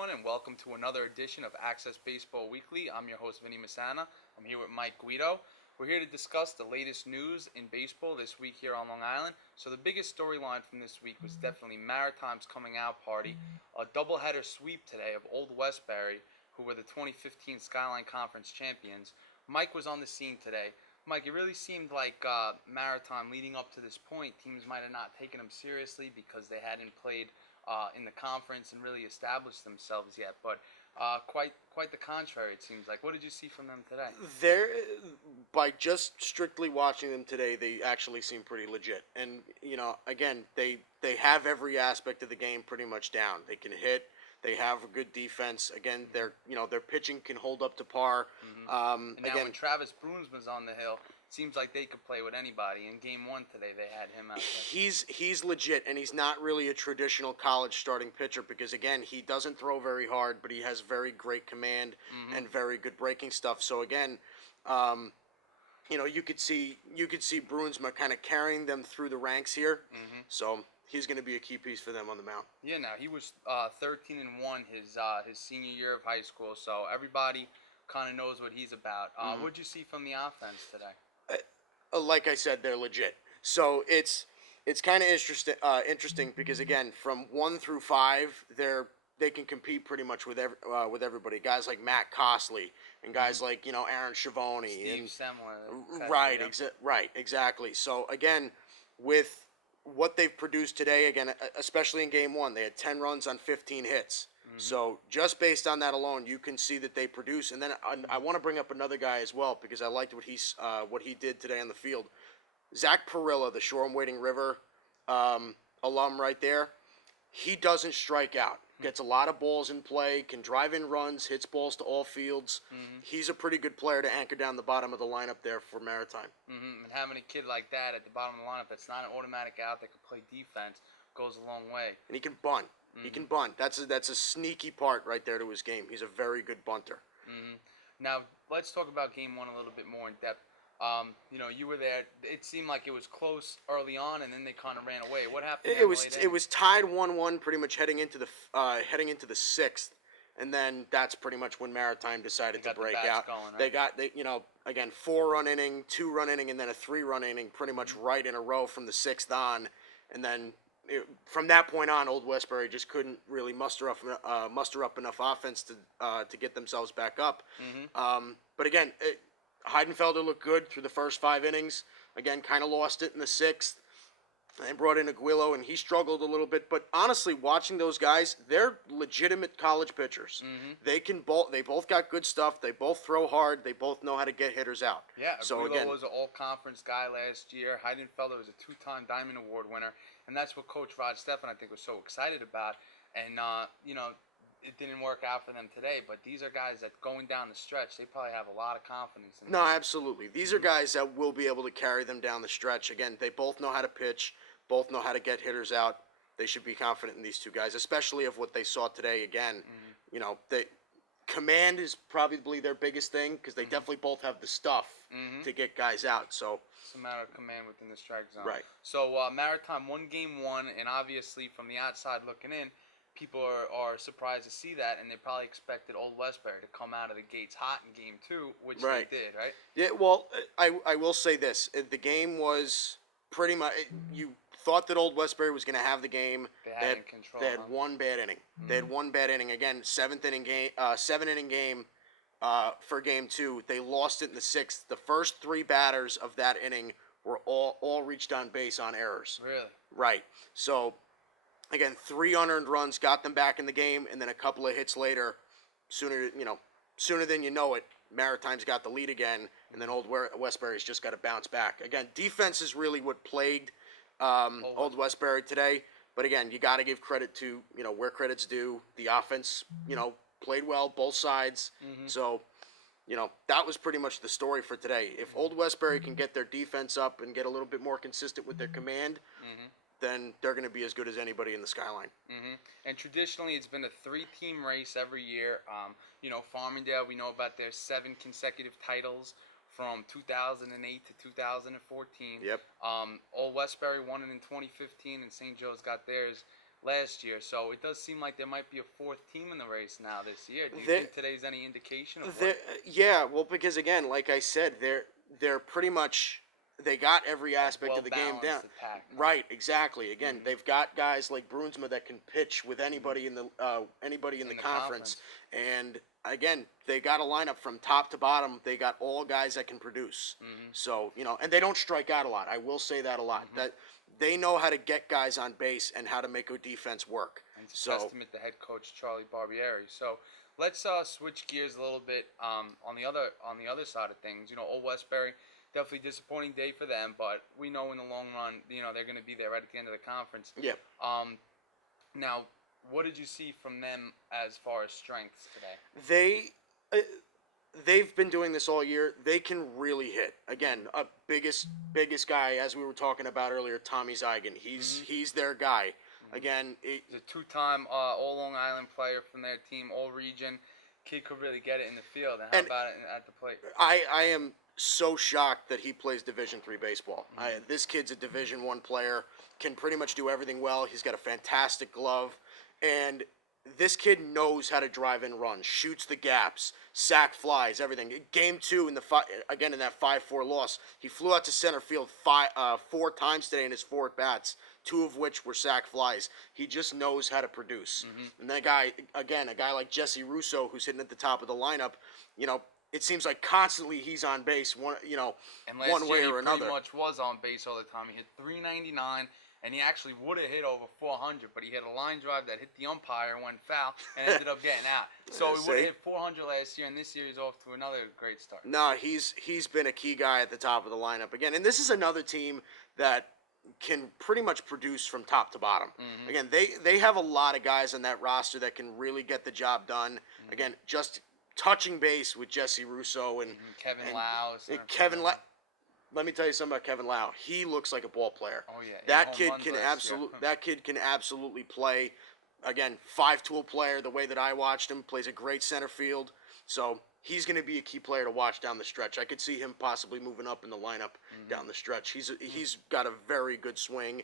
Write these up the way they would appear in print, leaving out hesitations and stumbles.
everyone, and welcome to another edition of AXCESS Baseball Weekly. I'm your host, Vinny Messana. I'm here with Mike Guido. We're here to discuss the latest news in baseball this week here on Long Island. So the biggest storyline from this week was definitely Maritime's coming out party, a doubleheader sweep today of Old Westbury, who were the 2015 Skyline Conference champions. Mike was on the scene today. Mike, it really seemed like Maritime, leading up to this point, teams might have not taken them seriously because they hadn't played in the conference and really established themselves yet. But quite the contrary, it seems like. What did you see from them today? By just strictly watching them today, they actually seem pretty legit. And again, they have every aspect of the game pretty much down. They can hit. They have a good defense. Again, their pitching can hold up to par. And now when Travis Bruins was on the hill, it seems like they could play with anybody. In Game 1 today, they had him out there. He's legit, and he's not really a traditional college starting pitcher because, again, he doesn't throw very hard, but he has very great command and very good breaking stuff. So, again, you could see Bruins kind of carrying them through the ranks here. So he's going to be a key piece for them on the mound. Yeah, now he was 13-1 his senior year of high school, so everybody kind of knows what he's about. What did you see from the offense today? Like I said, they're legit. So it's kind of interesting because, again, from 1 through 5, they can compete pretty much with everybody. Guys like Matt Costley and guys like Aaron Schiavone Steve and Semler. Right, exactly. So again, with what they've produced today, again, especially in Game 1, they had 10 runs on 15 hits. So just based on that alone, you can see that they produce. And then I want to bring up another guy as well because I liked what he did today on the field. Zach Parilla, the Shore and Wading River alum right there, he doesn't strike out. Gets a lot of balls in play, can drive in runs, hits balls to all fields. He's a pretty good player to anchor down the bottom of the lineup there for Maritime. And having a kid like that at the bottom of the lineup that's not an automatic out that can play defense goes a long way. And he can bunt. He can bunt. That's a sneaky part right there to his game. He's a very good bunter. Now, let's talk about Game 1 a little bit more in depth. You were there. It seemed like it was close early on, and then they kind of ran away. What happened? It was tied 1-1 pretty much heading into the sixth, and then that's pretty much when Maritime decided to break out. Going, right? They again 4-run inning, 2-run inning, and then a 3-run inning, pretty much right in a row from the sixth on, and then from that point on, Old Westbury just couldn't really muster up enough offense to get themselves back up. But again, Heidenfelder looked good through the first 5 innings. Again, kind of lost it in the 6th. They brought in Aguilo, and he struggled a little bit. But honestly, watching those guys, they're legitimate college pitchers. They both got good stuff. They both throw hard. They both know how to get hitters out. Yeah, so Aguilo was an all-conference guy last year. Heidenfelder was a 2-time Diamond Award winner. And that's what Coach Rod Stephan, I think, was so excited about. And, it didn't work out for them today, but these are guys that going down the stretch, they probably have a lot of confidence in them. No, absolutely. These are guys that will be able to carry them down the stretch. Again, they both know how to pitch, both know how to get hitters out. They should be confident in these two guys, especially of what they saw today. Again, command is probably their biggest thing because they definitely both have the stuff to get guys out. So it's a matter of command within the strike zone. Right. So Maritime won Game 1, and obviously from the outside looking in, people are surprised to see that, and they probably expected Old Westbury to come out of the gates hot in Game 2, which they did, right? Yeah, well, I will say this. The game was pretty much – you thought that Old Westbury was going to have the game. They had in control. They had one bad inning. They had one bad inning. Again, 7-inning game for Game 2. They lost it in the 6th. The first 3 batters of that inning were all reached on base on errors. Really? Right. So – again, 3 unearned runs got them back in the game, and then a couple of hits later, sooner than you know it, Maritime's got the lead again, and then Old Westbury's just got to bounce back. Again, defense is really what plagued Old Westbury today. But again, you got to give credit to where credit's due. The offense, played well both sides. So, that was pretty much the story for today. If Old Westbury can get their defense up and get a little bit more consistent with their command, then they're going to be as good as anybody in the Skyline. And traditionally, it's been a 3-team race every year. Farmingdale, we know about their 7 consecutive titles from 2008 to 2014. Yep. Old Westbury won it in 2015, and St. Joe's got theirs last year. So it does seem like there might be a fourth team in the race now this year. Do you There- think today's any indication of They're- what? yeah, well, because again, like I said, they're pretty much they got every aspect of the game down. Well-balanced attack, huh? Right, exactly. Again, they've got guys like Brunsma that can pitch with anybody in the conference, and again, they got a lineup from top to bottom. They got all guys that can produce. So and they don't strike out a lot. I will say that a lot. That they know how to get guys on base and how to make a defense work. And it's a So testament to head coach Charlie Barbieri. So let's switch gears a little bit on the other side of things. Old Westbury, definitely disappointing day for them, but we know in the long run, they're going to be there right at the end of the conference. yeah. Now, what did you see from them as far as strengths today? They've been doing this all year. They can really hit. Again, biggest guy, as we were talking about earlier, Tommy Zeigen. He's their guy. Again, He's a two-time All Long Island player from their team, All Region. Kid could really get it in the field. And how about it at the plate? I am so shocked that he plays Division III baseball. This kid's a Division I player, can pretty much do everything well. He's got a fantastic glove, and this kid knows how to drive in runs, shoots the gaps, sack flies, everything. Game 2 in in that 5-4 loss, he flew out to center field 4 times today in his 4 at bats, 2 of which were sack flies. He just knows how to produce. And that guy, again, a guy like Jesse Russo, who's hitting at the top of the lineup, it seems like constantly he's on base, And one last way year or he another. pretty much was on base all the time. He hit 399, and he actually would have hit over 400, but he hit a line drive that hit the umpire, went foul, and ended up getting out. So he would have hit 400 last year, and this year he's off to another great start. No, he's been a key guy at the top of the lineup again. And this is another team that can pretty much produce from top to bottom. Again, they have a lot of guys on that roster that can really get the job done. Again, just touching base with Jesse Russo and Kevin Lau. Kevin Lau. Let me tell you something about Kevin Lau. He looks like a ball player. Oh yeah, That kid can absolutely play. Again, 5-tool player. The way that I watched him, plays a great center field. So he's going to be a key player to watch down the stretch. I could see him possibly moving up in the lineup down the stretch. He's got a very good swing,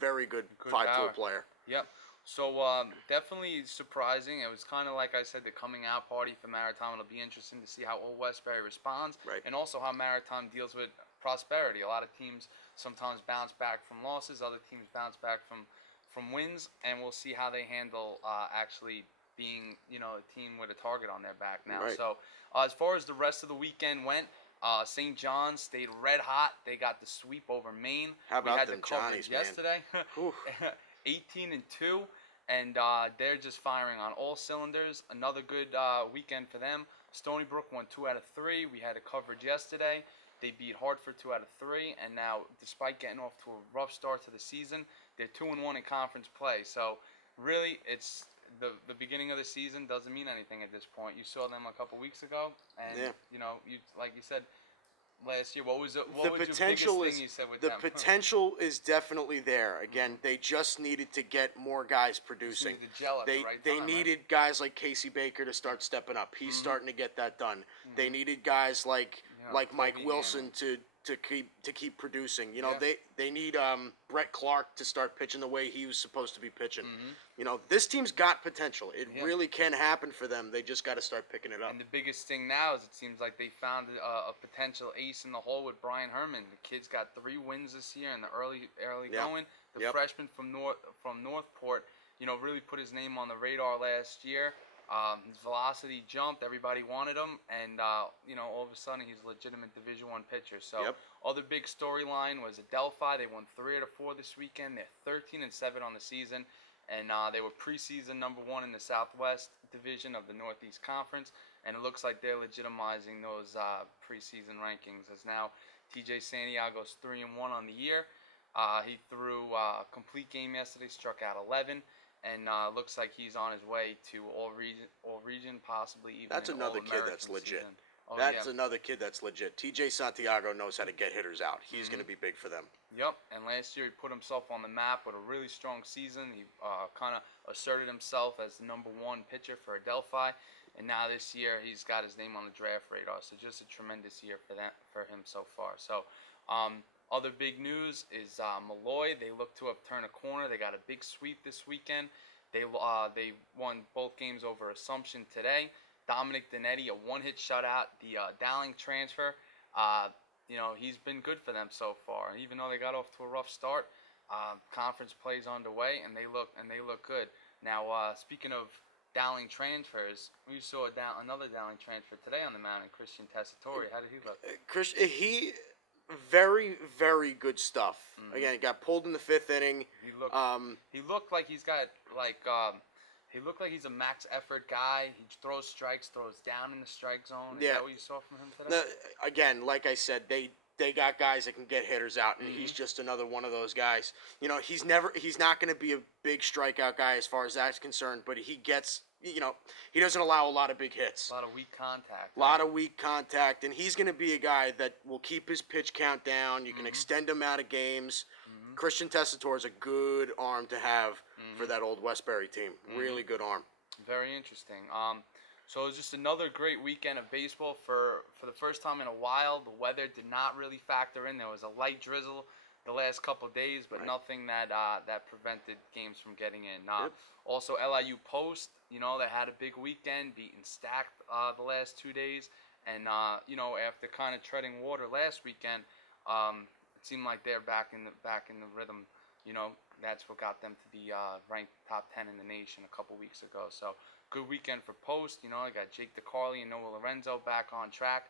very good 5-tool player. Yep. So definitely surprising. It was kind of like I said, the coming out party for Maritime. It'll be interesting to see how Old Westbury responds, Right. and also how Maritime deals with prosperity. A lot of teams sometimes bounce back from losses. Other teams bounce back from wins, and we'll see how they handle actually being a team with a target on their back now. Right. So as far as the rest of the weekend went. St. John's stayed red hot. They got the sweep over Maine. How about we had them the coverage Johnnies, man? yesterday. Oof. 18-2, and they're just firing on all cylinders. Another good weekend for them. Stony Brook won 2 out of 3. We had a coverage yesterday. They beat Hartford 2 out of 3, and now, despite getting off to a rough start to the season, they're 2-1 in conference play. So, really, it's the beginning of the season doesn't mean anything at this point. You saw them a couple weeks ago, and you like you said last year. What was your biggest thing you said with them? The potential is definitely there. Again, they just needed to get more guys producing. Needed to gel at the right They time, needed guys like Casey Baker to start stepping up. He's starting to get that done. They needed guys like Mike Kobe Wilson to keep producing. Yeah. They need Brett Clark to start pitching the way he was supposed to be pitching. This team's got potential. It really can happen for them. They just got to start picking it up. And the biggest thing now is it seems like they found a potential ace in the hole with Brian Herman. The kid's got 3 wins this year in the early going. The freshman from Northport, really put his name on the radar last year. His velocity jumped. Everybody wanted him, and all of a sudden he's a legitimate Division I pitcher. So other big storyline was Adelphi. They won 3 out of 4 this weekend. They're 13-7 on the season, and they were preseason number 1 in the Southwest Division of the Northeast Conference. And it looks like they're legitimizing those preseason rankings. As now TJ Santiago's 3-1 on the year. He threw a complete game yesterday, struck out 11. And looks like he's on his way to all region, possibly even. That's another kid that's legit. That's another kid that's legit. TJ Santiago knows how to get hitters out. He's going to be big for them. Yep. And last year he put himself on the map with a really strong season. He kind of asserted himself as the number 1 pitcher for Adelphi. And now this year he's got his name on the draft radar. So just a tremendous year for him so far. So Other big news is Malloy. They look to have turned a corner. They got a big sweep this weekend. They won both games over Assumption today. Dominic Danetti, a one-hit shutout. The Dowling transfer, he's been good for them so far. And even though they got off to a rough start, conference play's underway, and they look good. Now, speaking of Dowling transfers, we saw another Dowling transfer today on the mound, Christian Tessitore. How did he look? He very, very good stuff. Mm-hmm. Again, got pulled in the 5th inning. He looked like he's got he looked like he's a max effort guy. He throws strikes, throws down in the strike zone. Is that what you saw from him today? Again, like I said, they got guys that can get hitters out, and he's just another one of those guys. He's not going to be a big strikeout guy as far as that's concerned, but he gets, he doesn't allow a lot of big hits. A lot of weak contact. A lot of weak contact, and he's going to be a guy that will keep his pitch count down. You can extend him out of games. Christian Tessitore is a good arm to have for that old Westbury team. Really good arm. Very interesting. So it was just another great weekend of baseball. For the first time in a while, the weather did not really factor in. There was a light drizzle the last couple of days, but nothing that prevented games from getting in. Also, LIU Post, they had a big weekend, beating Stacked the last 2 days. And, after kind of treading water last weekend, it seemed like they're back in the rhythm. That's what got them to be ranked top 10 in the nation a couple weeks ago. So good weekend for Post. I got Jake DeCarli and Noah Lorenzo back on track,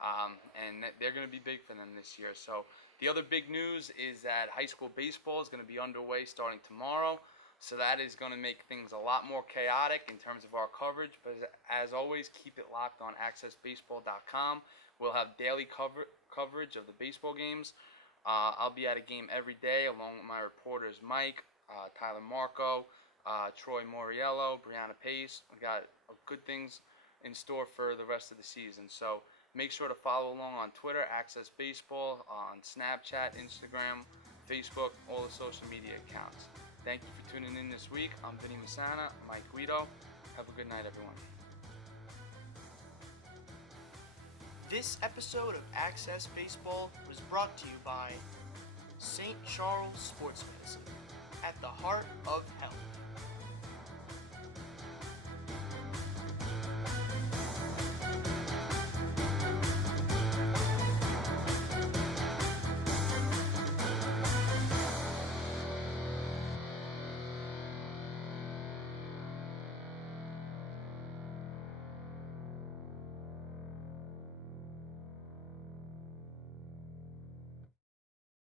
and they're going to be big for them this year. So the other big news is that high school baseball is going to be underway starting tomorrow. So that is going to make things a lot more chaotic in terms of our coverage. But as always, keep it locked on AXCESSBaseball.com. We'll have daily coverage of the baseball games. I'll be at a game every day along with my reporters Mike, Tyler Marco, Troy Moriello, Brianna Pace. We got good things in store for the rest of the season. So make sure to follow along on Twitter, Access Baseball, on Snapchat, Instagram, Facebook, all the social media accounts. Thank you for tuning in this week. I'm Vinny Messana, Mike Guido. Have a good night, everyone. This episode of Access Baseball was brought to you by St. Charles Sports Medicine, at the heart of health.